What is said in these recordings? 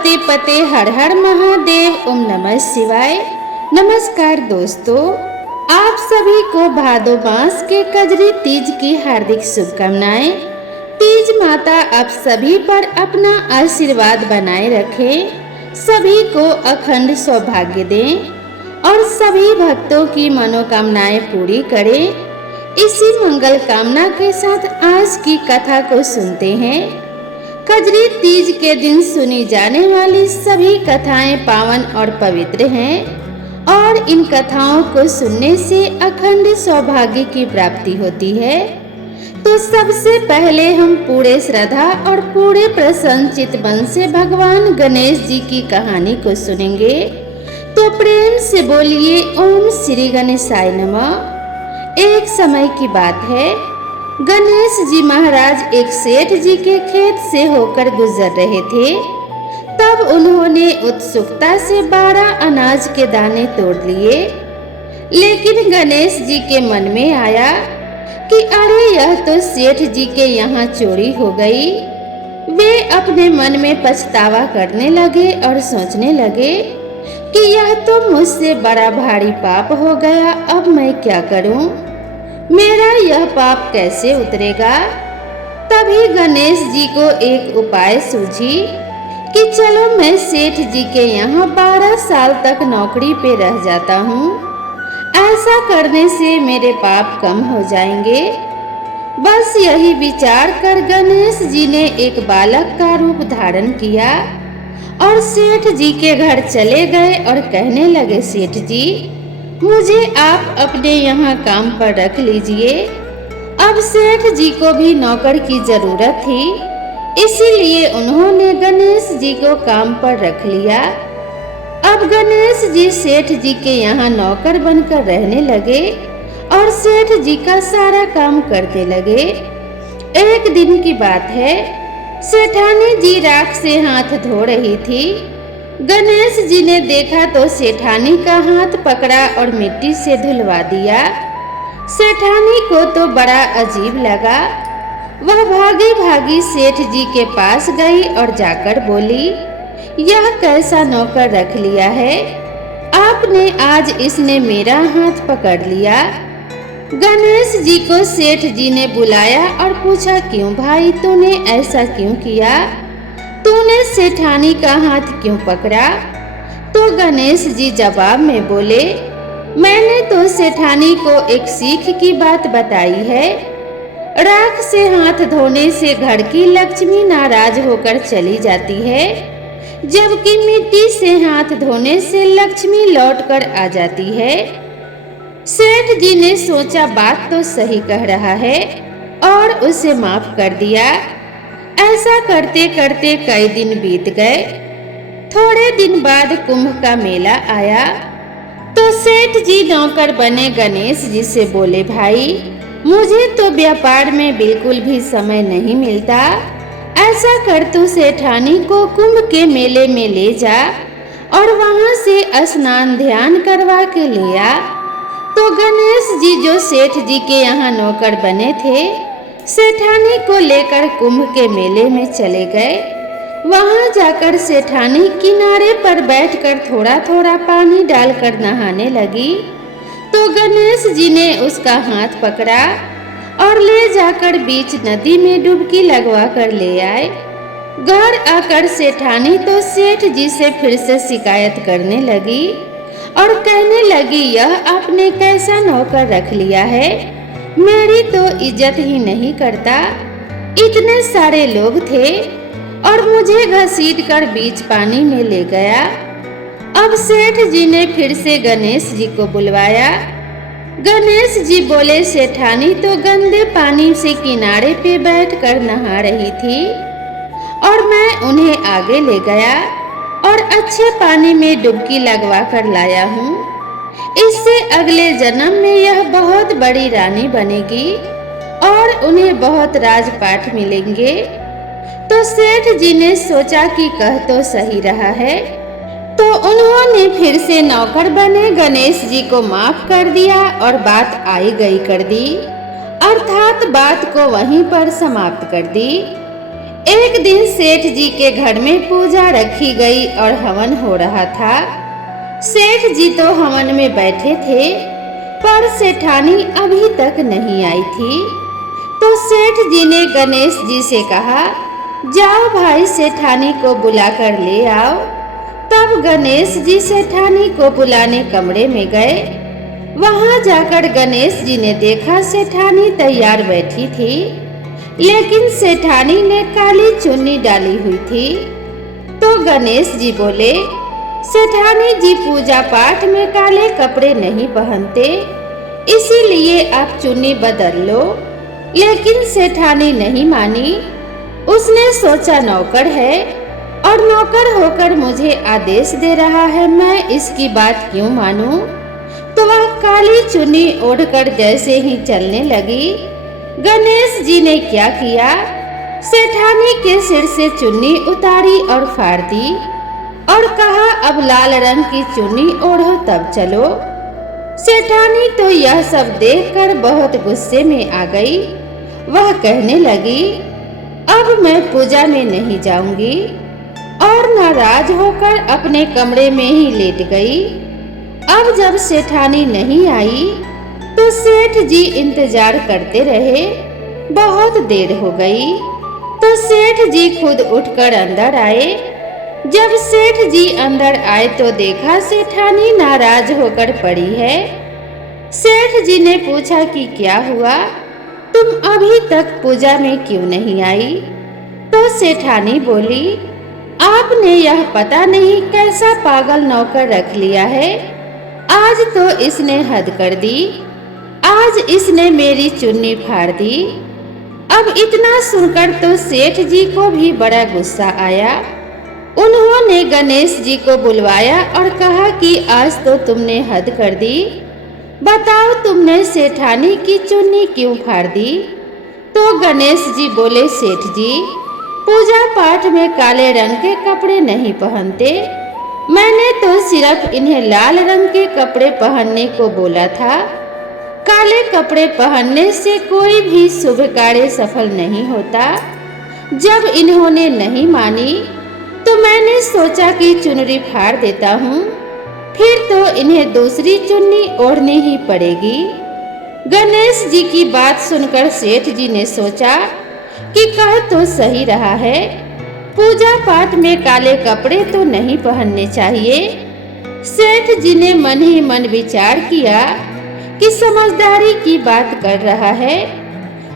पते पते हर हर महादेव, ओम नमः शिवाय। नमस्कार दोस्तों, आप सभी को भादो मास के कजरी तीज की हार्दिक शुभकामनाएं। तीज माता आप सभी पर अपना आशीर्वाद बनाए रखें, सभी को अखंड सौभाग्य दें और सभी भक्तों की मनोकामनाएं पूरी करें। इसी मंगल कामना के साथ आज की कथा को सुनते हैं। कजरी तीज के दिन सुनी जाने वाली सभी कथाएं पावन और पवित्र हैं और इन कथाओं को सुनने से अखंड सौभाग्य की प्राप्ति होती है। तो सबसे पहले हम पूरे श्रद्धा और पूरे प्रसन्नचित मन से भगवान गणेश जी की कहानी को सुनेंगे। तो प्रेम से बोलिए ओम श्री गणेशाय नमः। एक समय की बात है, गणेश जी महाराज एक सेठ जी के खेत से होकर गुजर रहे थे। तब उन्होंने उत्सुकता से 12 अनाज के दाने तोड़ लिए। लेकिन गणेश जी के मन में आया कि अरे यह तो सेठ जी के यहाँ चोरी हो गई। वे अपने मन में पछतावा करने लगे और सोचने लगे कि यह तो मुझसे बड़ा भारी पाप हो गया, अब मैं क्या करूं? मेरा यह पाप कैसे उतरेगा? तभी गणेश जी को एक उपाय सूझी कि चलो मैं सेठ जी के यहाँ 12 साल तक नौकरी पे रह जाता हूँ। ऐसा करने से मेरे पाप कम हो जाएंगे। बस यही विचार कर गणेश जी ने एक बालक का रूप धारण किया और सेठ जी के घर चले गए और कहने लगे, सेठ जी मुझे आप अपने यहाँ काम पर रख लीजिए। अब सेठ जी को भी नौकर की जरूरत थी, इसीलिए उन्होंने गणेश जी को काम पर रख लिया। अब गणेश जी सेठ जी के यहाँ नौकर बनकर रहने लगे और सेठ जी का सारा काम करते लगे। एक दिन की बात है, सेठानी जी राख से हाथ धो रही थी। गणेश जी ने देखा तो सेठानी का हाथ पकड़ा और मिट्टी से धुलवा दिया। सेठानी को तो बड़ा अजीब लगा। वह भागी भागी सेठ जी के पास गई और जाकर बोली, यह कैसा नौकर रख लिया है आपने? आज इसने मेरा हाथ पकड़ लिया। गणेश जी को सेठ जी ने बुलाया और पूछा, क्यों भाई तूने ऐसा क्यों किया? तूने सेठानी का हाथ क्यों पकड़ा? तो गणेश जी जवाब में बोले, मैंने तो सेठानी को एक सीख की बात बताई है। राख से हाथ धोने से घर की लक्ष्मी नाराज होकर चली जाती है, जबकि मिट्टी से हाथ धोने से लक्ष्मी लौटकर आ जाती है। सेठ जी ने सोचा बात तो सही कह रहा है और उसे माफ कर दिया। ऐसा करते करते कई दिन बीत गए। थोड़े दिन बाद कुंभ का मेला आया तो सेठ जी नौकर बने गणेश जी से बोले, भाई मुझे तो व्यापार में बिल्कुल भी समय नहीं मिलता। ऐसा कर तू सेठानी को कुंभ के मेले में ले जा और वहां से स्नान ध्यान करवा के ले आ। तो गणेश जी जो सेठ जी के यहाँ नौकर बने थे, सेठानी को लेकर कुंभ के मेले में चले गए। वहां जाकर सेठानी किनारे पर बैठकर थोड़ा थोड़ा पानी डालकर नहाने लगी। तो गणेश जी ने उसका हाथ पकड़ा और ले जाकर बीच नदी में डुबकी लगवा कर ले आए। घर आकर सेठानी तो सेठ जी से फिर से शिकायत करने लगी और कहने लगी, यह आपने कैसा नौकर रख लिया है? मेरी तो इज्जत ही नहीं करता। इतने सारे लोग थे और मुझे घसीट कर बीच पानी में ले गया। अब सेठ जी ने फिर से गणेश जी को बुलवाया। गणेश जी बोले, सेठानी तो गंदे पानी से किनारे पे बैठकर नहा रही थी और मैं उन्हें आगे ले गया और अच्छे पानी में डुबकी लगवा कर लाया हूँ। इससे अगले जन्म में यह बहुत बड़ी रानी बनेगी और उन्हें बहुत राजपाट मिलेंगे। तो सेठ जी ने सोचा कि कह तो सही रहा है, तो उन्होंने फिर से नौकर बने गणेश जी को माफ कर दिया और बात आई गई कर दी, अर्थात बात को वहीं पर समाप्त कर दी। एक दिन सेठ जी के घर में पूजा रखी गई और हवन हो रहा था। सेठ जी तो हवन में बैठे थे, पर सेठानी अभी तक नहीं आई थी। तो सेठ जी ने गणेश जी से कहा, जाओ भाई सेठानी को बुलाकर ले आओ। तब गणेश जी सेठानी को बुलाने कमरे में गए। वहां जाकर गणेश जी ने देखा सेठानी तैयार बैठी थी, लेकिन सेठानी ने काली चुन्नी डाली हुई थी। तो गणेश जी बोले, सेठानी जी पूजा पाठ में काले कपड़े नहीं पहनते, इसीलिए आप चुन्नी बदल लो। लेकिन सेठानी नहीं मानी। उसने सोचा नौकर है और नौकर होकर मुझे आदेश दे रहा है, मैं इसकी बात क्यों मानूं? तो वह काली चुन्नी ओढ़कर जैसे ही चलने लगी, गणेश जी ने क्या किया, सेठानी के सिर से चुन्नी उतारी और फाड़ दी और कहा, अब लाल रंग की चुन्नी ओढ़ो तब चलो। सेठानी तो यह सब देखकर बहुत गुस्से में आ गई। वह कहने लगी, अब मैं पूजा में नहीं जाऊंगी, और नाराज होकर अपने कमरे में ही लेट गई। अब जब सेठानी नहीं आई तो सेठ जी इंतजार करते रहे। बहुत देर हो गई तो सेठ जी खुद उठकर अंदर आए। जब सेठ जी अंदर आए तो देखा सेठानी नाराज होकर पड़ी है। सेठ जी ने पूछा कि क्या हुआ, तुम अभी तक पूजा में क्यों नहीं आई? तो सेठानी बोली, आपने यह पता नहीं कैसा पागल नौकर रख लिया है। आज तो इसने हद कर दी, आज इसने मेरी चुन्नी फाड़ दी। अब इतना सुनकर तो सेठ जी को भी बड़ा गुस्सा आया। उन्होंने गणेश जी को बुलवाया और कहा कि आज तो तुमने हद कर दी, बताओ तुमने सेठानी की चुन्नी क्यों फाड़ दी? तो गणेश जी बोले, सेठ जी पूजा पाठ में काले रंग के कपड़े नहीं पहनते, मैंने तो सिर्फ इन्हें लाल रंग के कपड़े पहनने को बोला था। काले कपड़े पहनने से कोई भी शुभ कार्य सफल नहीं होता। जब इन्होंने नहीं मानी तो मैंने सोचा कि चुनरी फाड़ देता हूँ, फिर तो इन्हें दूसरी चुन्नी ओढ़नी ही पड़ेगी। गणेश जी की बात सुनकर सेठ जी ने सोचा कि कह तो सही रहा है, पूजा पाठ में काले कपड़े तो नहीं पहनने चाहिए। सेठ जी ने मन ही मन विचार किया कि समझदारी की बात कर रहा है,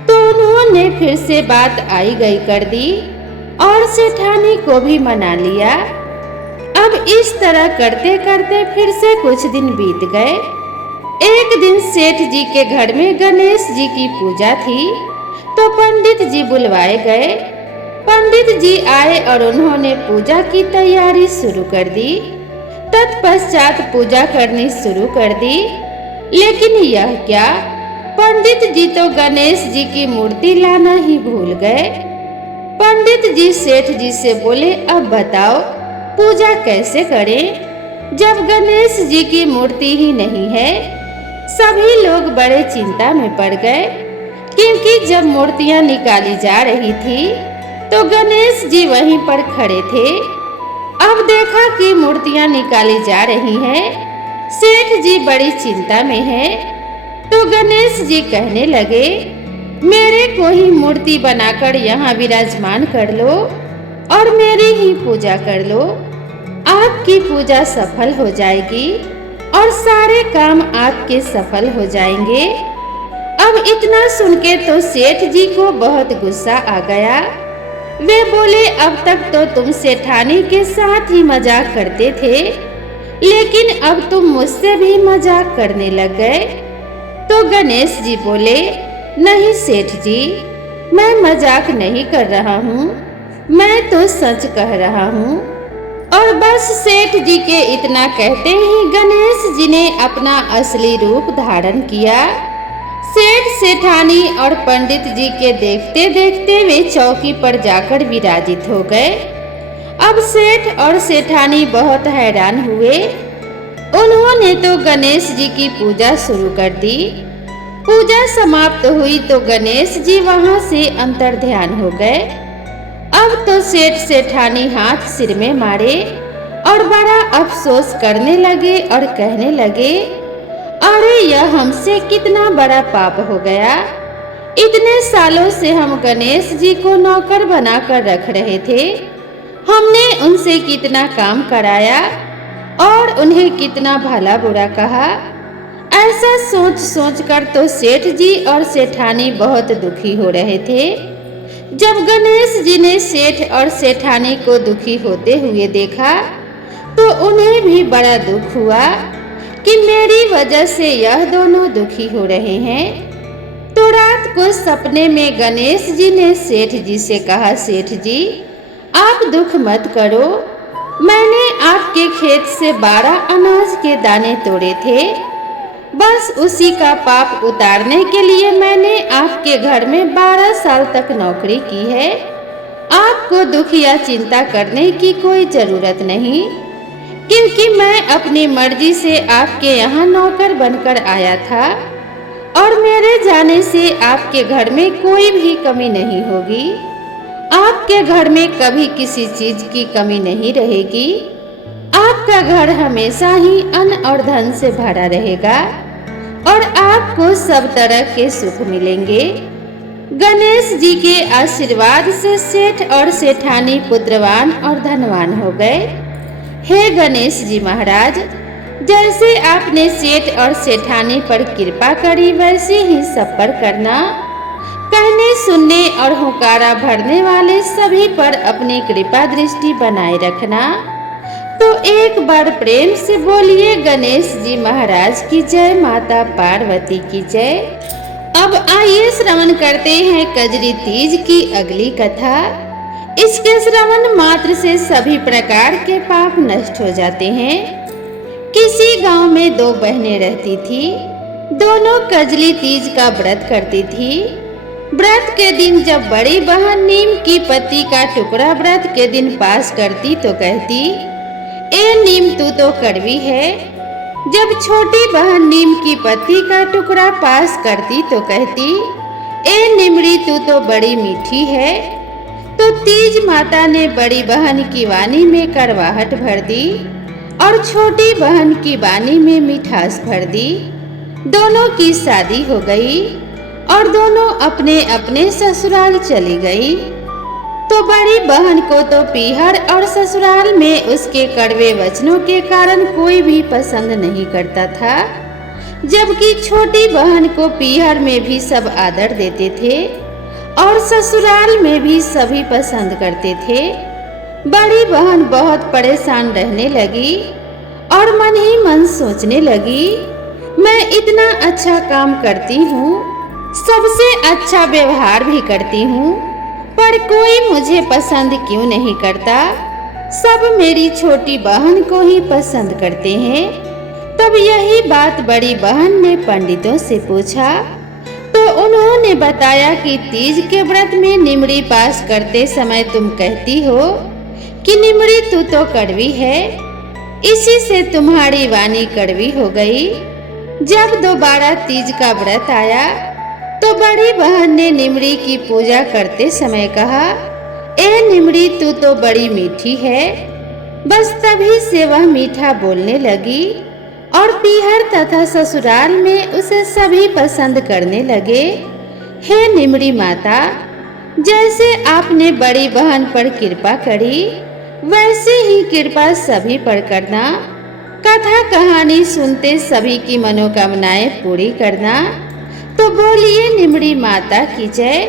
तो उन्होंने फिर से बात आई गई कर दी और सेठानी को भी मना लिया। अब इस तरह करते करते फिर से कुछ दिन बीत गए। एक दिन सेठ जी के घर में गणेश जी की पूजा थी, तो पंडित जी बुलवाए गए। पंडित जी आए और उन्होंने पूजा की तैयारी शुरू कर दी। तत्पश्चात पूजा करनी शुरू कर दी। लेकिन यह क्या, पंडित जी तो गणेश जी की मूर्ति लाना ही भूल गए। पंडित जी सेठ जी से बोले, अब बताओ पूजा कैसे करें जब गणेश जी की मूर्ति ही नहीं है? सभी लोग बड़े चिंता में पड़ गए, क्योंकि जब मूर्तियां निकाली जा रही थी तो गणेश जी वहीं पर खड़े थे। अब देखा कि मूर्तियां निकाली जा रही हैं, सेठ जी बड़ी चिंता में है। तो गणेश जी कहने लगे, मेरे को ही मूर्ति बनाकर यहाँ विराजमान कर लो और मेरी ही पूजा कर लो। आपकी पूजा सफल हो जाएगी और सारे काम आपके सफल हो जाएंगे। अब इतना सुन के तो सेठ जी को बहुत गुस्सा आ गया। वे बोले, अब तक तो तुम सेठानी के साथ ही मजाक करते थे, लेकिन अब तुम मुझसे भी मजाक करने लग गए। तो गणेश जी बोले, नहीं सेठ जी, मैं मजाक नहीं कर रहा हूँ, मैं तो सच कह रहा हूँ। और बस सेठ जी के इतना कहते ही गणेश जी ने अपना असली रूप धारण किया। सेठ सेठानी और पंडित जी के देखते देखते वे चौकी पर जाकर विराजित हो गए। अब सेठ और सेठानी बहुत हैरान हुए। उन्होंने तो गणेश जी की पूजा शुरू कर दी। पूजा समाप्त हुई तो गणेश जी वहां से अंतर्ध्यान हो गए। अब तो सेठ सेठानी हाथ सिर में मारे और बड़ा अफसोस करने लगे और कहने लगे, अरे यह हमसे कितना बड़ा पाप हो गया। इतने सालों से हम गणेश जी को नौकर बनाकर रख रहे थे। हमने उनसे कितना काम कराया और उन्हें कितना भला बुरा कहा। ऐसा सोच सोच कर तो सेठ जी और सेठानी बहुत दुखी हो रहे थे। जब गणेश जी ने सेठ और सेठानी को दुखी होते हुए देखा तो उन्हें भी बड़ा दुख हुआ कि मेरी वजह से यह दोनों दुखी हो रहे हैं। तो रात को सपने में गणेश जी ने सेठ जी से कहा, सेठ जी आप दुख मत करो, मैंने आपके खेत से 12 अनाज के दाने तोड़े थे। बस उसी का पाप उतारने के लिए मैंने आपके घर में 12 साल तक नौकरी की है। आपको दुख या चिंता करने की कोई जरूरत नहीं, क्योंकि मैं अपनी मर्जी से आपके यहाँ नौकर बनकर आया था और मेरे जाने से आपके घर में कोई भी कमी नहीं होगी। आपके घर में कभी किसी चीज की कमी नहीं रहेगी। आपका घर हमेशा ही अन्न और धन से भरा रहेगा और आपको सब तरह के सुख मिलेंगे। गणेश जी के आशीर्वाद से सेठ और सेठानी पुत्रवान और धनवान हो गए। हे गणेश जी महाराज, जैसे आपने सेठ और सेठानी पर कृपा करी वैसे ही सब पर करना। कहने सुनने और हुंकारा भरने वाले सभी पर अपनी कृपा दृष्टि बनाए रखना। तो एक बार प्रेम से बोलिए गणेश जी महाराज की जय, माता पार्वती की जय। अब आइए श्रवण करते हैं कजरी तीज की अगली कथा। इसके श्रवण मात्र से सभी प्रकार के पाप नष्ट हो जाते हैं। किसी गांव में 2 बहनें रहती थी। दोनों कजली तीज का व्रत करती थी। व्रत के दिन जब बड़ी बहन नीम की पत्ती का टुकड़ा व्रत के दिन पास करती तो कहती, ए नीम तू तो कड़वी है। जब छोटी बहन नीम की पत्ती का टुकड़ा पास करती तो कहती, ए निमड़ी तू तो बड़ी मीठी है। तो तीज माता ने बड़ी बहन की वाणी में कड़वाहट भर दी और छोटी बहन की वाणी में मिठास भर दी। दोनों की शादी हो गई और दोनों अपने अपने ससुराल चली गई। तो बड़ी बहन को तो पीहर और ससुराल में उसके कड़वे वचनों के कारण कोई भी पसंद नहीं करता था, जबकि छोटी बहन को पीहर में भी सब आदर देते थे और ससुराल में भी सभी पसंद करते थे। बड़ी बहन बहुत परेशान रहने लगी और मन ही मन सोचने लगी, मैं इतना अच्छा काम करती हूँ, सबसे अच्छा व्यवहार भी करती हूँ, पर कोई मुझे पसंद क्यों नहीं करता। सब मेरी छोटी बहन को ही पसंद करते हैं। तब यही बात बड़ी बहन ने पंडितों से पूछा तो उन्होंने बताया कि तीज के व्रत में निमड़ी पास करते समय तुम कहती हो कि निमड़ी तू तो कड़वी है, इसी से तुम्हारी वाणी कड़वी हो गई। जब दोबारा तीज का व्रत आया तो बड़ी बहन ने निमड़ी की पूजा करते समय कहा, ए निमड़ी तू तो बड़ी मीठी है। बस तभी से वह मीठा बोलने लगी और पीहर तथा ससुराल में उसे सभी पसंद करने लगे। हे निमड़ी माता, जैसे आपने बड़ी बहन पर कृपा करी वैसे ही कृपा सभी पर करना। कथा कहानी सुनते सभी की मनोकामनाएं पूरी करना। तो बोलिए निमड़ी माता की जय।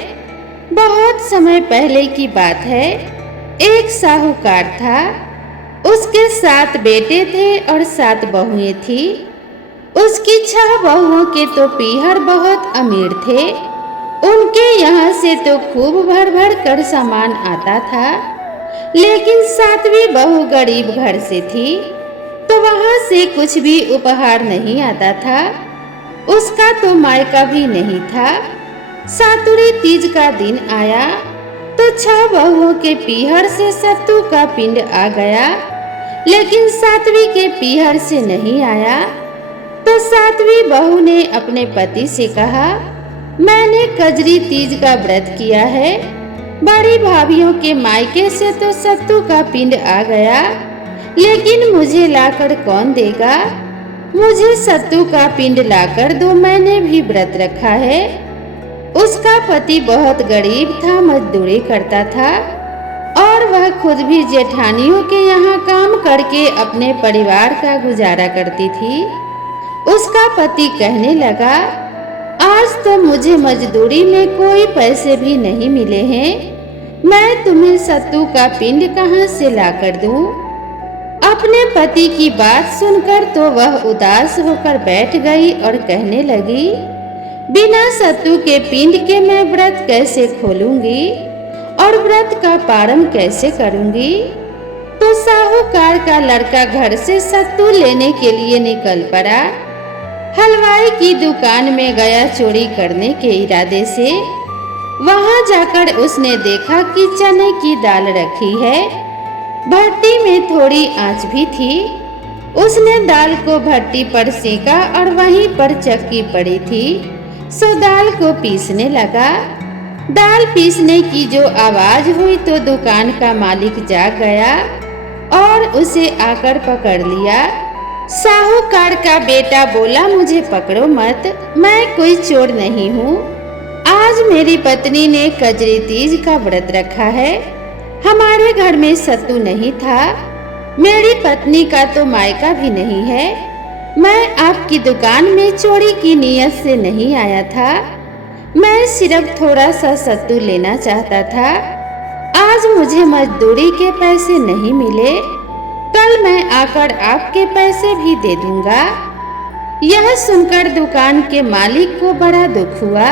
बहुत समय पहले की बात है। एक साहूकार था, उसके 7 बेटे थे और 7 बहुएं थी। उसकी 6 बहुओं के तो पीहर बहुत अमीर थे। उनके यहाँ से तो खूब भर भर कर सामान आता था, लेकिन 7वीं बहू गरीब घर से थी, तो वहाँ से कुछ भी उपहार नहीं आता था। उसका तो मायका भी नहीं था। सातुरी तीज का दिन आया तो 6 बहुओं के पीहर से सत्तू का पिंड आ गया, लेकिन 7वीं के पीहर से नहीं आया। तो 7वीं बहू ने अपने पति से कहा, मैंने कजरी तीज का व्रत किया है, बड़ी भाभीयों के मायके से तो सत्तू का पिंड आ गया, लेकिन मुझे लाकर कौन देगा? मुझे सत्तू का पिंड लाकर दो, मैंने भी व्रत रखा है। उसका पति बहुत गरीब था, मजदूरी करता था और वह खुद भी जेठानियों के यहाँ काम करके अपने परिवार का गुजारा करती थी। उसका पति कहने लगा, आज तो मुझे मजदूरी में कोई पैसे भी नहीं मिले हैं, मैं तुम्हें सत्तू का पिंड कहाँ से लाकर दूं? अपने पति की बात सुनकर तो वह उदास होकर बैठ गई और कहने लगी, बिना सत्तू के पिंड के मैं व्रत कैसे खोलूंगी और व्रत का पारण कैसे करूंगी? तो साहूकार का लड़का घर से सत्तू लेने के लिए निकल पड़ा। हलवाई की दुकान में गया चोरी करने के इरादे से। वहां जाकर उसने देखा कि चने की दाल रखी है, भट्टी में थोड़ी आंच भी थी। उसने दाल को भट्टी पर सेका और वहीं पर चक्की पड़ी थी, सो दाल को पीसने लगा। दाल पीसने की जो आवाज हुई तो दुकान का मालिक जाग गया और उसे आकर पकड़ लिया। साहूकार का बेटा बोला, मुझे पकड़ो मत, मैं कोई चोर नहीं हूँ। आज मेरी पत्नी ने कजरी तीज का व्रत रखा है, हमारे घर में सत्तू नहीं था। मेरी पत्नी का तो मायका भी नहीं है। मैं आपकी दुकान में चोरी की नीयत से नहीं आया था, मैं सिर्फ थोड़ा सा सत्तू लेना चाहता था। आज मुझे मजदूरी के पैसे नहीं मिले, कल मैं आकर आपके पैसे भी दे दूंगा। यह सुनकर दुकान के मालिक को बड़ा दुख हुआ।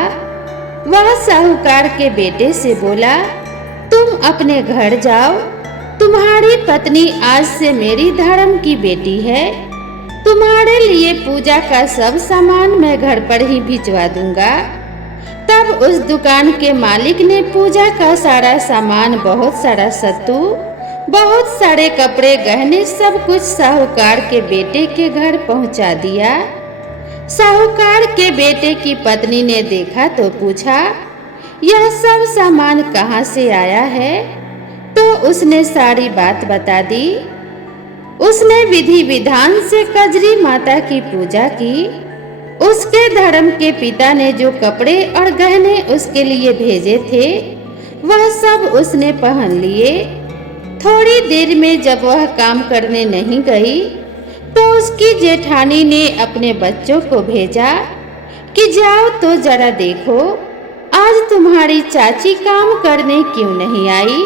वह साहूकार के बेटे से बोला, तुम अपने घर जाओ, तुम्हारी पत्नी आज से मेरी धर्म की बेटी है। तुम्हारे लिए पूजा का सब सामान मैं घर पर ही भिजवा दूंगा। तब उस दुकान के मालिक ने पूजा का सारा सामान, बहुत सारा सत्तू, बहुत सारे कपड़े, गहने, सब कुछ साहूकार के बेटे के घर पहुंचा दिया। साहूकार के बेटे की पत्नी ने देखा तो पूछा, यह सब सामान कहाँ से आया है? तो उसने सारी बात बता दी। उसने विधि विधान से कजरी माता की पूजा की। उसके धर्म के पिता ने जो कपड़े और गहने उसके लिए भेजे थे वह सब उसने पहन लिए। थोड़ी देर में जब वह काम करने नहीं गई तो उसकी जेठानी ने अपने बच्चों को भेजा कि जाओ तो जरा देखो, आज तुम्हारी चाची काम करने क्यों नहीं आई?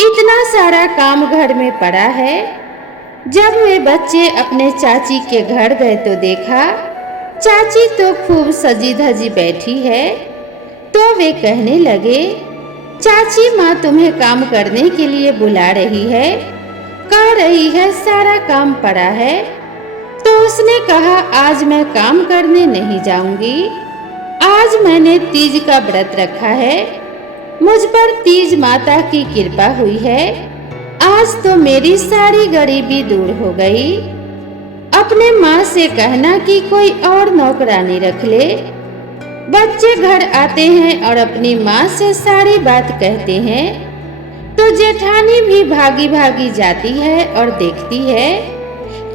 इतना सारा काम घर में पड़ा है। जब वे बच्चे अपने चाची के घर गए तो देखा चाची तो खूब सजी धजी बैठी है। तो वे कहने लगे, चाची माँ तुम्हें काम करने के लिए बुला रही है, कह रही है सारा काम पड़ा है। तो उसने कहा, आज मैं काम करने नहीं जाऊंगी, आज मैंने तीज का व्रत रखा है, मुझ पर तीज माता की कृपा हुई है, आज तो मेरी सारी गरीबी दूर हो गई। अपने माँ से कहना कि कोई और नौकरानी रख ले। बच्चे घर आते हैं और अपनी माँ से सारी बात कहते हैं तो जेठानी भी भागी भागी जाती है और देखती है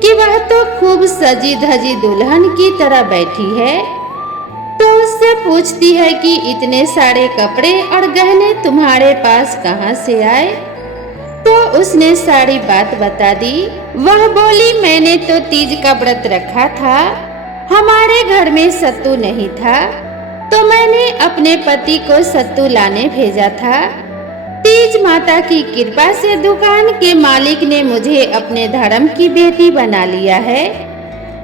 कि वह तो खूब सजी धजी दुल्हन की तरह बैठी है। तो उससे पूछती है कि इतने सारे कपड़े और गहने तुम्हारे पास कहाँ से आए? तो उसने सारी बात बता दी। वह बोली, मैंने तो तीज का व्रत रखा था, हमारे घर में सत्तू नहीं था, तो मैंने अपने पति को सत्तू लाने भेजा था। तीज माता की कृपा से दुकान के मालिक ने मुझे अपने धर्म की बेटी बना लिया है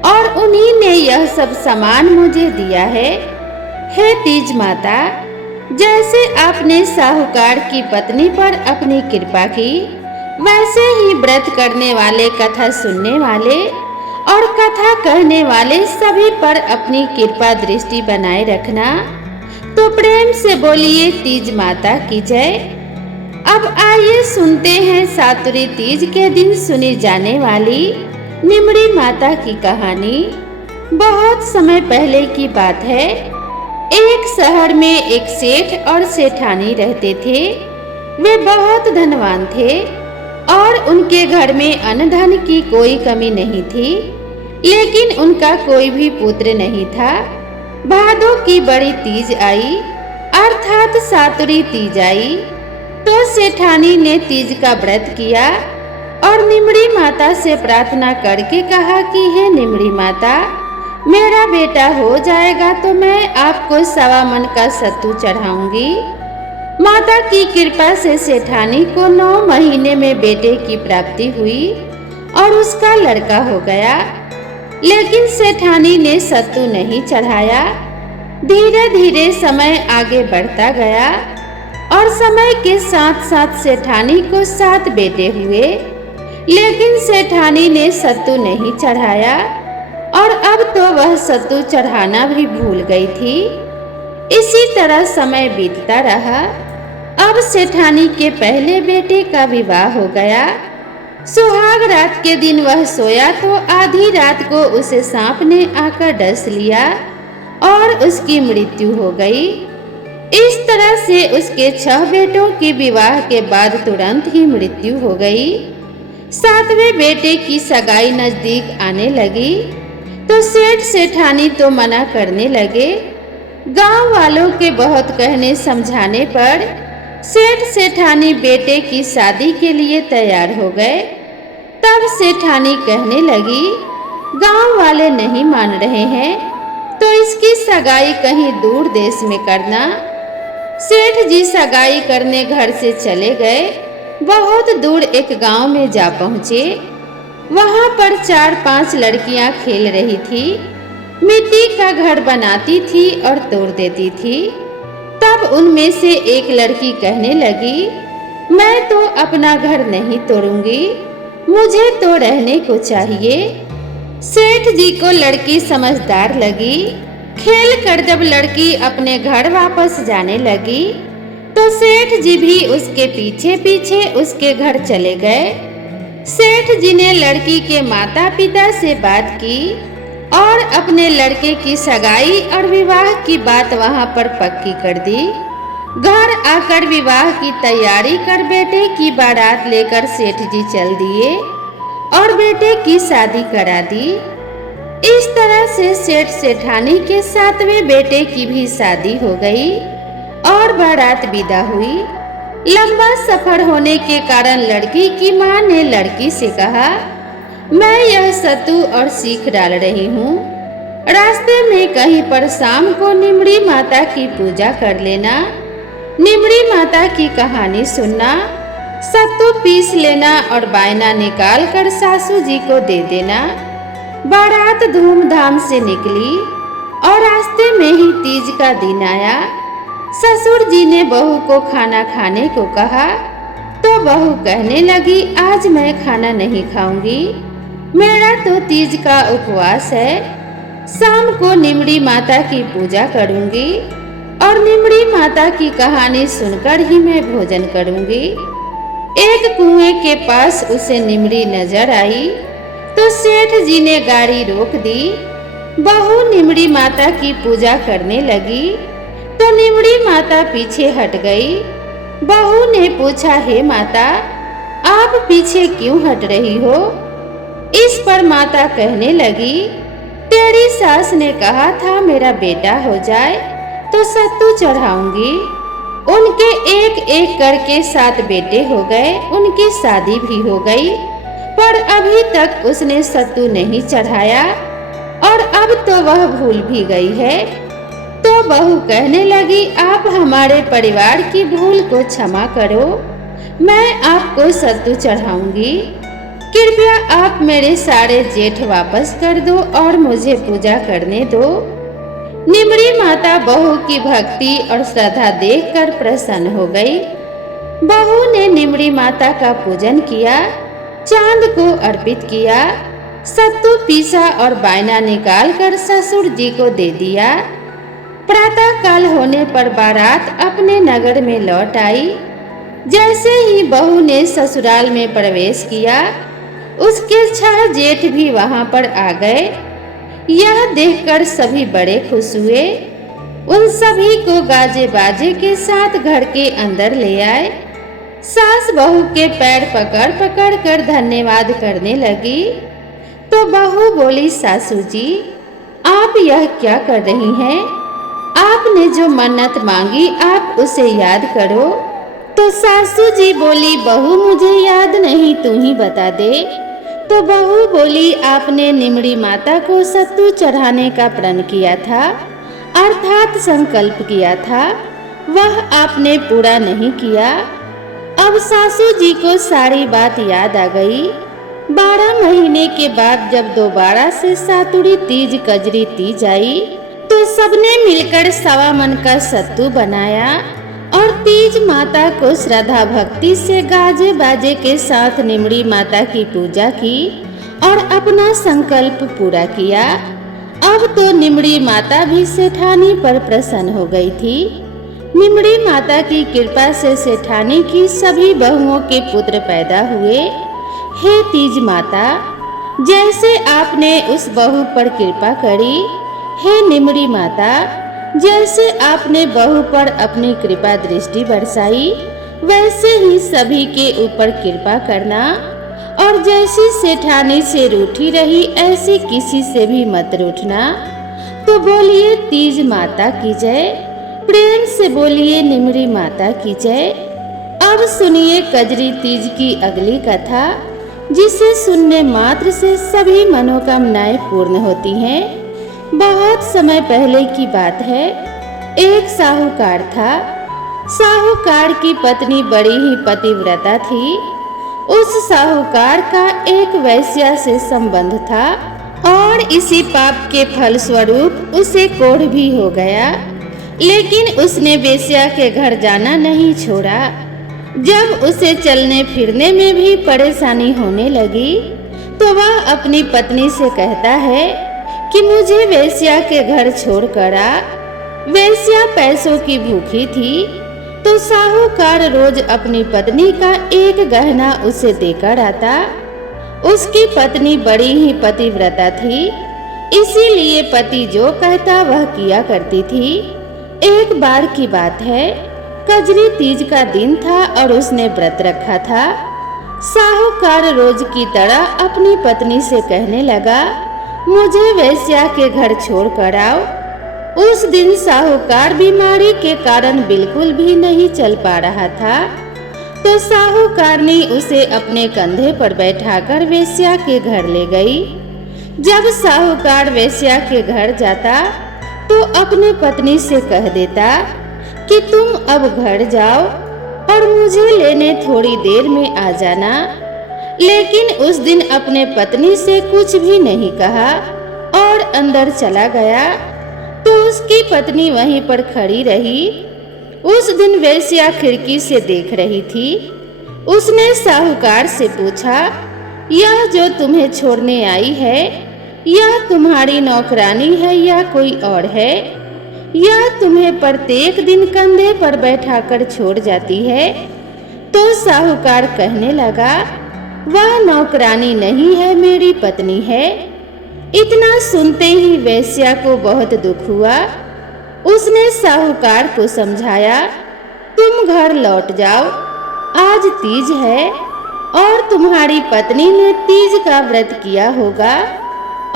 और उन्हीं ने यह सब सामान मुझे दिया है। हे तीज माता, जैसे आपने साहूकार की पत्नी पर अपनी कृपा की, वैसे ही व्रत करने वाले, कथा सुनने वाले और कथा कहने वाले सभी पर अपनी कृपा दृष्टि बनाए रखना। तो प्रेम से बोलिए तीज माता की जय। अब आइए सुनते हैं सातुरी तीज के दिन सुनी जाने वाली निमड़ी माता की कहानी। बहुत समय पहले की बात है। एक शहर में एक सेठ और सेठानी रहते थे। वे बहुत धनवान थे और उनके घर में अन्न धन की कोई कमी नहीं थी, लेकिन उनका कोई भी पुत्र नहीं था। भादों की बड़ी तीज आई अर्थात सातुरी तीज आई तो सेठानी ने तीज का व्रत किया और निमड़ी माता से प्रार्थना करके कहा कि हे निमड़ी माता, मेरा बेटा हो जाएगा तो मैं आपको 1.25 मन का सत्तू चढ़ाऊंगी। माता की कृपा से सेठानी को 9 महीने में बेटे की प्राप्ति हुई और उसका लड़का हो गया। लेकिन सेठानी ने सत्तू नहीं चढ़ाया। धीरे धीरे समय आगे बढ़ता गया और समय के साथ साथ सेठानी को 7 बेटे हुए, लेकिन सेठानी ने सत्तू नहीं चढ़ाया और अब तो वह सत्तू चढ़ाना भी भूल गई थी। इसी तरह समय बीतता रहा। अब सेठानी के पहले बेटे का विवाह हो गया। सुहाग रात के दिन वह सोया तो आधी रात को उसे सांप ने आकर डस लिया और उसकी मृत्यु हो गई। इस तरह से उसके 6 बेटों के विवाह के बाद तुरंत ही मृत्यु हो गई। 7वें बेटे की सगाई नजदीक आने लगी तो सेठ सेठानी तो मना करने लगे। गांव वालों के बहुत कहने समझाने पर सेठ सेठानी बेटे की शादी के लिए तैयार हो गए। तब सेठानी कहने लगी, गांव वाले नहीं मान रहे हैं तो इसकी सगाई कहीं दूर देश में करना। सेठ जी सगाई करने घर से चले गए। बहुत दूर एक गांव में जा पहुंचे। वहां पर 4-5 लड़कियां खेल रही थी। मिट्टी का घर बनाती थी और तोड़ देती थी। तब उनमें से एक लड़की कहने लगी, मैं तो अपना घर नहीं तोड़ूंगी, मुझे तो रहने को चाहिए। सेठ जी को लड़की समझदार लगी। खेल कर जब लड़की अपने घर वापस जाने लगी तो सेठ जी भी उसके पीछे पीछे उसके घर चले गए। सेठ जी ने लड़की के माता पिता से बात की और अपने लड़के की सगाई और विवाह की बात वहां पर पक्की कर दी। घर आकर विवाह की तैयारी कर बेटे की बारात लेकर सेठ जी चल दिए और बेटे की शादी करा दी। इस तरह से सेठ सेठानी के 7वें बेटे की भी शादी हो गई और बारात विदा हुई। लंबा सफर होने के कारण लड़की की मां ने लड़की से कहा, मैं यह सत्तू और सीख डाल रही हूँ, रास्ते में कहीं पर शाम को निमड़ी माता की पूजा कर लेना, निमड़ी माता की कहानी सुनना, सत्तू पीस लेना और बायना निकाल कर सासू जी को दे देना। बारात धूमधाम से निकली और रास्ते में ही तीज का दिन आया। ससुर जी ने बहू को खाना खाने को कहा तो बहू कहने लगी, आज मैं खाना नहीं खाऊंगी, मेरा तो तीज का उपवास है। शाम को निमड़ी माता की पूजा करूंगी और निमड़ी माता की कहानी सुनकर ही मैं भोजन करूंगी। एक कुएं के पास उसे निमड़ी नजर आई तो सेठ जी ने गाड़ी रोक दी। बहू निमड़ी माता की पूजा करने लगी तो निमड़ी माता पीछे हट गई। बहू ने पूछा, हे माता, आप पीछे क्यों हट रही हो? इस पर माता कहने लगी, तेरी सास ने कहा था मेरा बेटा हो जाए तो सत्तू चढ़ाऊंगी। उनके एक एक करके 7 बेटे हो गए, उनकी शादी भी हो गई, पर अभी तक उसने सत्तू नहीं चढ़ाया और अब तो वह भूल भी गई है। तो बहू कहने लगी, आप हमारे परिवार की भूल को क्षमा करो, मैं आपको सत्तू चढ़ाऊंगी। कृपया आप मेरे सारे जेठ वापस कर दो और मुझे पूजा करने दो। निमड़ी माता बहू की भक्ति और श्रद्धा देखकर प्रसन्न हो गई। बहू ने निमड़ी माता का पूजन किया, चांद को अर्पित किया, सत्तू पीसा और बायना निकाल कर ससुर जी को दे दिया। प्रातः काल होने पर बारात अपने नगर में लौट आई। जैसे ही बहू ने ससुराल में प्रवेश किया, उसके 6 जेठ भी वहां पर आ गए। यह देखकर सभी बड़े खुश हुए। उन सभी को गाजे बाजे के साथ घर के अंदर ले आए। सास बहू के पैर पकड़ पकड़ कर धन्यवाद करने लगी। तो बहू बोली, सासू जी आप यह क्या कर रही हैं? आपने जो मन्नत मांगी आप उसे याद करो। तो सासू जी बोली, बहू मुझे याद नहीं, तू ही बता दे। तो बहू बोली, आपने निमड़ी माता को सत्तू चढ़ाने का प्रण किया था, अर्थात संकल्प किया था, वह आपने पूरा नहीं किया। अब सासू जी को सारी बात याद आ गई। 12 महीने के बाद जब दोबारा से सातुड़ी तीज कजरी तीज आई तो सबने मिलकर 1.25 मन का सत्तू बनाया और तीज माता को श्रद्धा भक्ति से गाजे बाजे के साथ निमड़ी माता की पूजा की और अपना संकल्प पूरा किया। अब तो निमड़ी माता भी सेठानी पर प्रसन्न हो गई थी। निमड़ी माता की कृपा से सेठानी की सभी बहुओं के पुत्र पैदा हुए। हे तीज माता, जैसे आपने उस बहू पर कृपा करी, हे निमड़ी माता, जैसे आपने बहू पर अपनी कृपा दृष्टि बरसाई, वैसे ही सभी के ऊपर कृपा करना और जैसी सेठानी से रूठी रही ऐसी किसी से भी मत रूठना। तो बोलिए तीज माता की जय, प्रेम से बोलिए निमड़ी माता की जय। अब सुनिए कजरी तीज की अगली कथा, जिसे सुनने मात्र से सभी मनोकामनाएं पूर्ण होती हैं। बहुत समय पहले की बात है। एक साहूकार था। साहूकार की पत्नी बड़ी ही पतिव्रता थी। उस साहूकार का एक वैश्या से संबंध था और इसी पाप के फलस्वरूप उसे कोढ़ भी हो गया। लेकिन उसने वेश्या के घर जाना नहीं छोड़ा। जब उसे चलने फिरने में भी परेशानी होने लगी तो वह अपनी पत्नी से कहता है कि मुझे वेश्या के घर छोड़कर आ। वेश्या पैसों की भूखी थी तो साहूकार रोज अपनी पत्नी का एक गहना उसे देकर आता। उसकी पत्नी बड़ी ही पतिव्रता थी, इसीलिए पति जो कहता वह किया करती थी। एक बार की बात है, कजरी तीज का दिन था और उसने व्रत रखा था। साहूकार रोज की तरह अपनी पत्नी से कहने लगा, मुझे वेश्या के घर छोड़ कर आओ। उस दिन साहूकार बीमारी के कारण बिल्कुल भी नहीं चल पा रहा था, तो साहूकार ने उसे अपने कंधे पर बैठाकर वेश्या के घर ले गई। जब साहूकार वेश्या के घर जाता तो अपने पत्नी से कह देता कि तुम अब घर जाओ और मुझे लेने थोड़ी देर में आ जाना। लेकिन उस दिन अपने पत्नी से कुछ भी नहीं कहा और अंदर चला गया। तो उसकी पत्नी वहीं पर खड़ी रही। उस दिन वेश्या खिड़की से देख रही थी। उसने साहूकार से पूछा, यह जो तुम्हें छोड़ने आई है, यह तुम्हारी नौकरानी है या कोई और है? यह तुम्हें प्रत्येक दिन कंधे पर बैठाकर छोड़ जाती है? तो साहूकार कहने लगा, वह नौकरानी नहीं है, मेरी पत्नी है। इतना सुनते ही वेश्या को बहुत दुख हुआ। उसने साहूकार को समझाया, तुम घर लौट जाओ, आज तीज है और तुम्हारी पत्नी ने तीज का व्रत किया होगा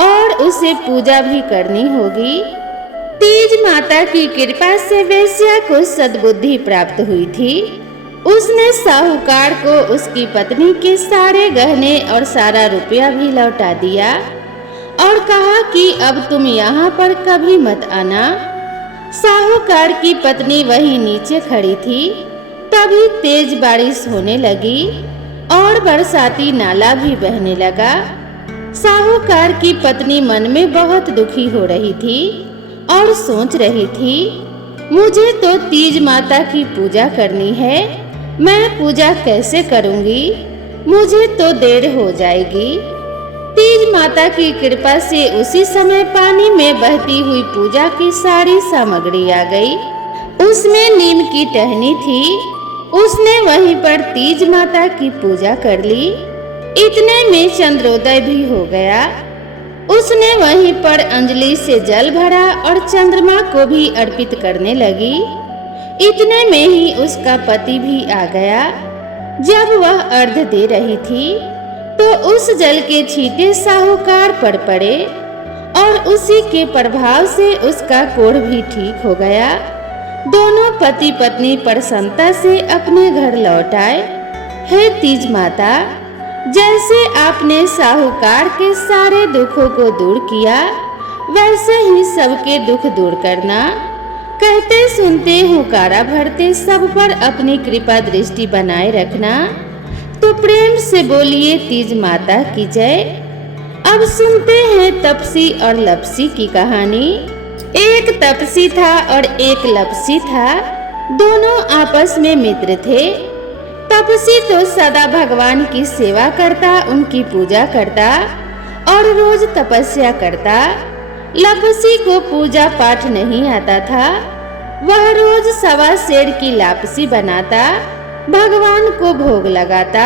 और उसे पूजा भी करनी होगी। तीज माता की कृपा से वेश्या को सद्बुद्धि प्राप्त हुई थी। उसने साहूकार को उसकी पत्नी के सारे गहने और सारा रुपया भी लौटा दिया और कहा कि अब तुम यहाँ पर कभी मत आना। साहूकार की पत्नी वहीं नीचे खड़ी थी। तभी तेज बारिश होने लगी और बरसाती नाला भी बहने लगा। साहूकार की पत्नी मन में बहुत दुखी हो रही थी और सोच रही थी, मुझे तो तीज माता की पूजा करनी है, मैं पूजा कैसे करूंगी? मुझे तो देर हो जाएगी। तीज माता की कृपा से उसी समय पानी में बहती हुई पूजा की सारी सामग्री आ गई। उसमें नीम की टहनी थी। उसने वहीं पर तीज माता की पूजा कर ली। इतने में चंद्रोदय भी हो गया। उसने वहीं पर अंजलि से जल भरा और चंद्रमा को भी अर्पित करने लगी। इतने में ही उसका पति भी आ गया। जब वह अर्घ दे रही थी तो उस जल के छींटे साहूकार पर पड़े और उसी के प्रभाव से उसका कोढ़ भी ठीक हो गया। दोनों पति पत्नी प्रसन्नता से अपने घर लौट आए। हे तीज माता, जैसे आपने साहूकार के सारे दुखों को दूर किया, वैसे ही सबके दुख दूर करना। कहते सुनते हुकारा भरते सब पर अपनी कृपा दृष्टि बनाए रखना। तो प्रेम से बोलिए तीज माता की जय। अब सुनते हैं तपसी और लपसी की कहानी। एक तपसी था और एक लपसी था, दोनों आपस में मित्र थे। तपसी तो सदा भगवान की सेवा करता, उनकी पूजा करता और रोज तपस्या करता। लपसी को पूजा पाठ नहीं आता था। वह रोज 1.25 सेर की लापसी बनाता, भगवान को भोग लगाता,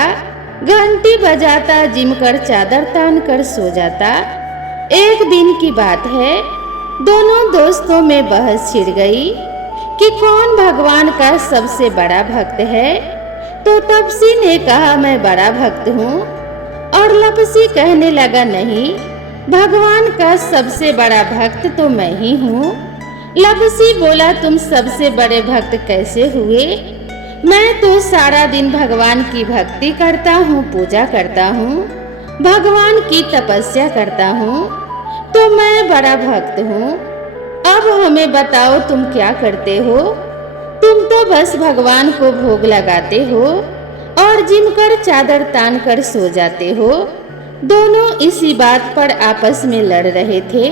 घंटी बजाता, जिमकर चादर तान कर सो जाता। एक दिन की बात है, दोनों दोस्तों में बहस छिड़ गई कि कौन भगवान का सबसे बड़ा भक्त है। तो तपसी ने कहा मैं बड़ा भक्त हूँ और लपसी कहने लगा नहीं, भगवान का सबसे बड़ा भक्त तो मैं ही हूँ। लपसी बोला तुम सबसे बड़े भक्त कैसे हुए? मैं तो सारा दिन भगवान की भक्ति करता हूँ, पूजा करता हूँ, भगवान की तपस्या करता हूँ, तो मैं बड़ा भक्त हूँ। अब हमें बताओ तुम क्या करते हो? तुम तो बस भगवान को भोग लगाते हो और जिमकर चादर तान कर सो जाते हो। दोनों इसी बात पर आपस में लड़ रहे थे।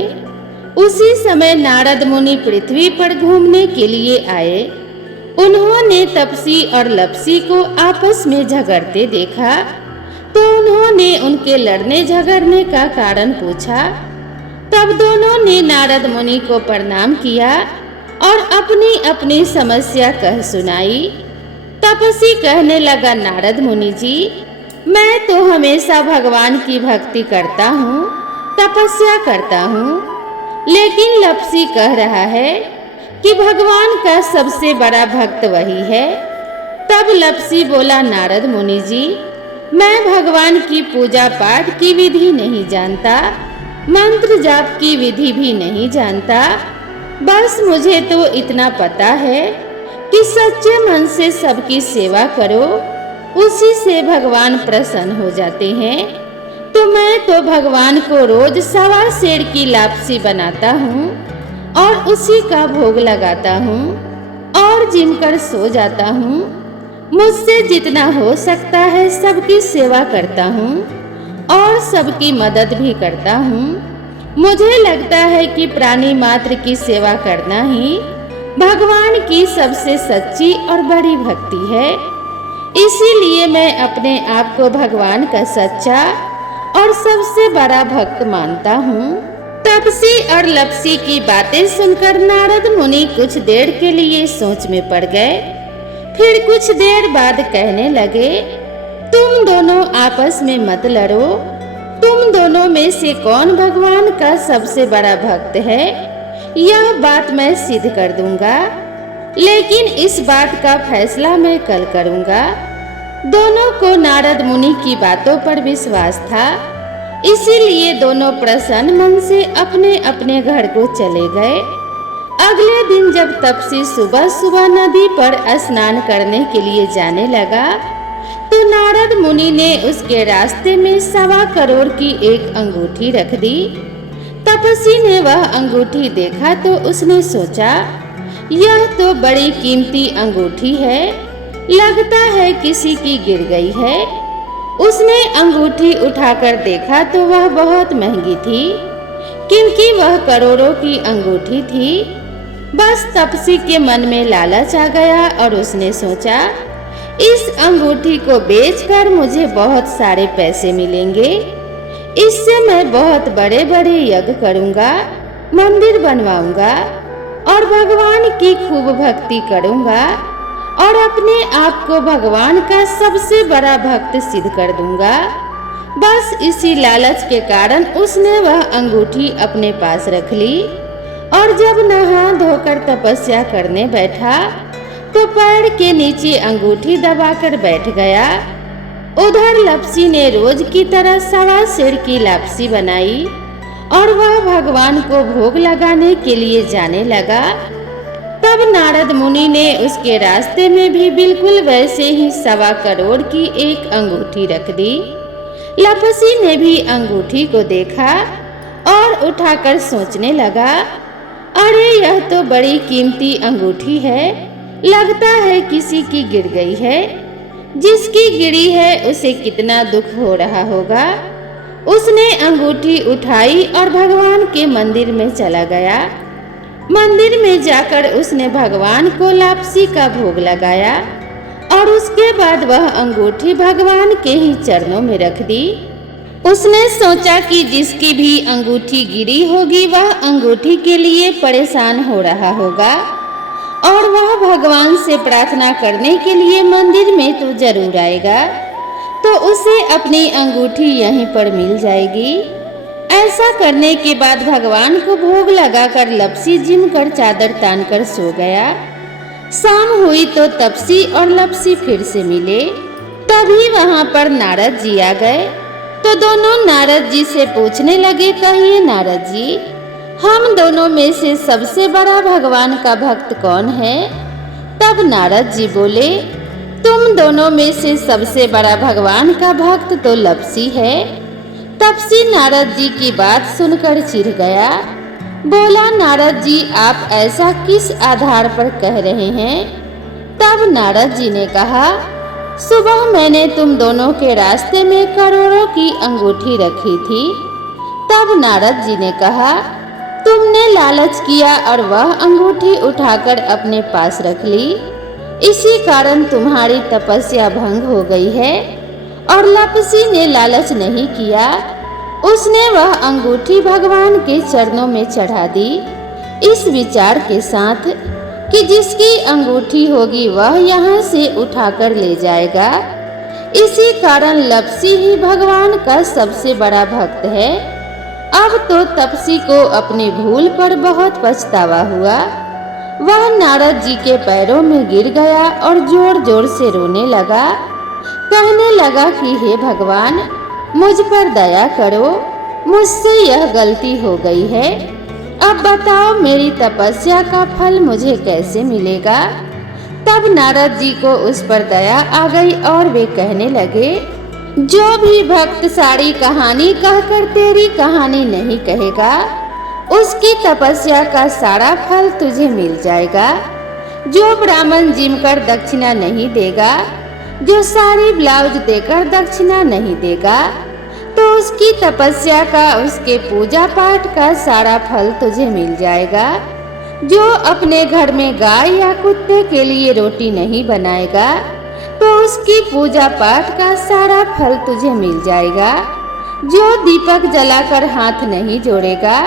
उसी समय नारद मुनि पृथ्वी पर घूमने के लिए आए। उन्होंने तपसी और लपसी को आपस में झगड़ते देखा तो उन्होंने उनके लड़ने झगड़ने का कारण पूछा। तब दोनों ने नारद मुनि को प्रणाम किया और अपनी अपनी समस्या कह सुनाई। तपसी कहने लगा नारद मुनि जी, मैं तो हमेशा भगवान की भक्ति करता हूँ, तपस्या करता हूँ, लेकिन लपसी कह रहा है कि भगवान का सबसे बड़ा भक्त वही है। तब लपसी बोला नारद मुनि जी, मैं भगवान की पूजा पाठ की विधि नहीं जानता, मंत्र जाप की विधि भी नहीं जानता। बस मुझे तो इतना पता है कि सच्चे मन से सबकी सेवा करो, उसी से भगवान प्रसन्न हो जाते हैं। तो मैं तो भगवान को रोज 1.25 सेर की लापसी बनाता हूँ और उसी का भोग लगाता हूँ और जिमकर सो जाता हूँ। मुझसे जितना हो सकता है सबकी सेवा करता हूँ और सबकी मदद भी करता हूँ। मुझे लगता है कि प्राणी मात्र की सेवा करना ही भगवान की सबसे सच्ची और बड़ी भक्ति है। इसीलिए मैं अपने आप को भगवान का सच्चा और सबसे बड़ा भक्त मानता हूँ। तपसी और लपसी की बातें सुनकर नारद मुनि कुछ देर के लिए सोच में पड़ गए। फिर कुछ देर बाद कहने लगे, तुम दोनों आपस में मत लड़ो। तुम दोनों में से कौन भगवान का सबसे बड़ा भक्त है, यह बात मैं सिद्ध कर दूंगा, लेकिन इस बात का फैसला मैं कल करूंगा। दोनों को नारद मुनि की बातों पर विश्वास था, इसीलिए दोनों प्रसन्न मन से अपने अपने घर को चले गए। अगले दिन जब तपसी सुबह सुबह नदी पर स्नान करने के लिए जाने लगा तो नारद मुनि ने उसके रास्ते में 1.25 करोड़ की एक अंगूठी रख दी। तपसी ने वह अंगूठी देखा तो उसने सोचा, यह तो बड़ी कीमती अंगूठी है, लगता है किसी की गिर गई है। उसने अंगूठी उठाकर देखा तो वह बहुत महंगी थी, क्योंकि वह करोड़ों की अंगूठी थी। बस तपसी के मन में लालच आ गया और उसने सोचा, इस अंगूठी को बेचकर मुझे बहुत सारे पैसे मिलेंगे, इससे मैं बहुत बड़े बड़े यज्ञ करूंगा, मंदिर बनवाऊंगा और भगवान की खूब भक्ति करूंगा और अपने आप को भगवान का सबसे बड़ा भक्त सिद्ध कर दूंगा। बस इसी लालच के कारण उसने वह अंगूठी अपने पास रख ली और जब नहा धोकर तपस्या करने बैठा तो पैर के नीचे अंगूठी दबाकर बैठ गया। उधर लपसी ने रोज की तरह 1.25 सेर की लापसी बनाई और वह भगवान को भोग लगाने के लिए जाने लगा। तब नारद मुनि ने उसके रास्ते में भी बिल्कुल वैसे ही 1.25 करोड़ की एक अंगूठी रख दी। लपसी ने भी अंगूठी को देखा और उठाकर सोचने लगा, अरे यह तो बड़ी कीमती अंगूठी है, लगता है किसी की गिर गई है। जिसकी गिरी है उसे कितना दुख हो रहा होगा। उसने अंगूठी उठाई और भगवान के मंदिर में चला गया। मंदिर में जाकर उसने भगवान को लापसी का भोग लगाया और उसके बाद वह अंगूठी भगवान के ही चरणों में रख दी। उसने सोचा कि जिसकी भी अंगूठी गिरी होगी वह अंगूठी के लिए परेशान हो रहा होगा और वह भगवान से प्रार्थना करने के लिए मंदिर में तो जरूर आएगा, तो उसे अपनी अंगूठी यहीं पर मिल जाएगी। ऐसा करने के बाद भगवान को भोग लगाकर लपसी जिम कर चादर तानकर सो गया। शाम हुई तो तपसी और लपसी फिर से मिले। तभी वहां पर नारद जी आ गए तो दोनों नारद जी से पूछने लगे, कहिए नारद जी, हम दोनों में से सबसे बड़ा भगवान का भक्त कौन है? तब नारद जी बोले, तुम दोनों में से सबसे बड़ा भगवान का भक्त तो लपसी है। तपसी नारद जी की बात सुनकर चिढ़ गया। बोला, नारद जी आप ऐसा किस आधार पर कह रहे हैं? तब नारद जी ने कहा, सुबह मैंने तुम दोनों के रास्ते में करोड़ों की अंगूठी रखी थी। तब नारद जी ने कहा, तुमने लालच किया और वह अंगूठी उठाकर अपने पास रख ली, इसी कारण तुम्हारी तपस्या भंग हो गई है। और लपसी ने लालच नहीं किया, उसने वह अंगूठी भगवान के चरणों में चढ़ा दी, इस विचार के साथ कि जिसकी अंगूठी होगी वह यहाँ से उठाकर ले जाएगा। इसी कारण लपसी ही भगवान का सबसे बड़ा भक्त है। अब तो तपसी को अपनी भूल पर बहुत पछतावा हुआ। वह नारद जी के पैरों में गिर गया और जोर जोर से रोने लगा। कहने लगा कि हे भगवान, मुझ पर दया करो, मुझसे यह गलती हो गई है। अब बताओ मेरी तपस्या का फल मुझे कैसे मिलेगा? तब नारद जी को उस पर दया आ गई और वे कहने लगे, जो भी भक्त सारी कहानी कहकर तेरी कहानी नहीं कहेगा, उसकी तपस्या का सारा फल तुझे मिल जाएगा। जो ब्राह्मण जिमकर दक्षिणा नहीं देगा, जो साड़ी ब्लाउज देकर दक्षिणा नहीं देगा, तो उसकी तपस्या का, उसके पूजा पाठ का सारा फल तुझे मिल जाएगा। जो अपने घर में गाय या कुत्ते के लिए रोटी नहीं बनाएगा, तो उसकी पूजा पाठ का सारा फल तुझे मिल जाएगा। जो दीपक जलाकर हाथ नहीं जोड़ेगा,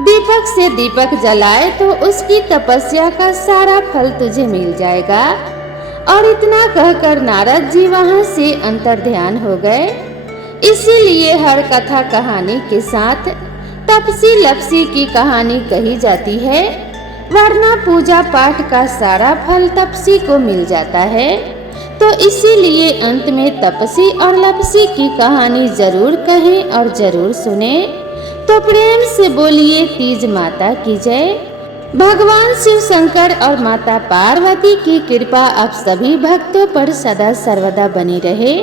दीपक से दीपक जलाए, तो उसकी तपस्या का सारा फल तुझे मिल जाएगा। और इतना कहकर नारद जी वहां से अंतर्ध्यान हो गए। इसीलिए हर कथा कहानी के साथ तपसी लपसी की कहानी कही जाती है, वरना पूजा पाठ का सारा फल तपसी को मिल जाता है। तो इसीलिए अंत में तपसी और लपसी की कहानी जरूर कहें और जरूर सुने। तो प्रेम से बोलिए तीज माता की जय। भगवान शिव शंकर और माता पार्वती की कृपा आप सभी भक्तों पर सदा सर्वदा बनी रहे।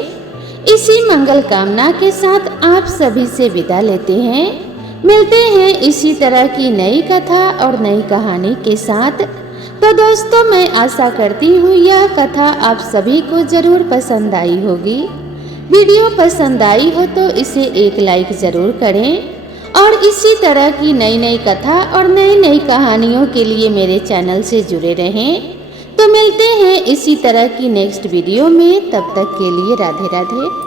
इसी मंगल कामना के साथ आप सभी से विदा लेते हैं। मिलते हैं इसी तरह की नई कथा और नई कहानी के साथ। तो दोस्तों, मैं आशा करती हूँ यह कथा आप सभी को जरूर पसंद आई होगी। वीडियो पसंद आई हो तो इसे एक लाइक जरूर करें और इसी तरह की नई नई कथा और नई नई कहानियों के लिए मेरे चैनल से जुड़े रहें। तो मिलते हैं इसी तरह की नेक्स्ट वीडियो में। तब तक के लिए राधे राधे।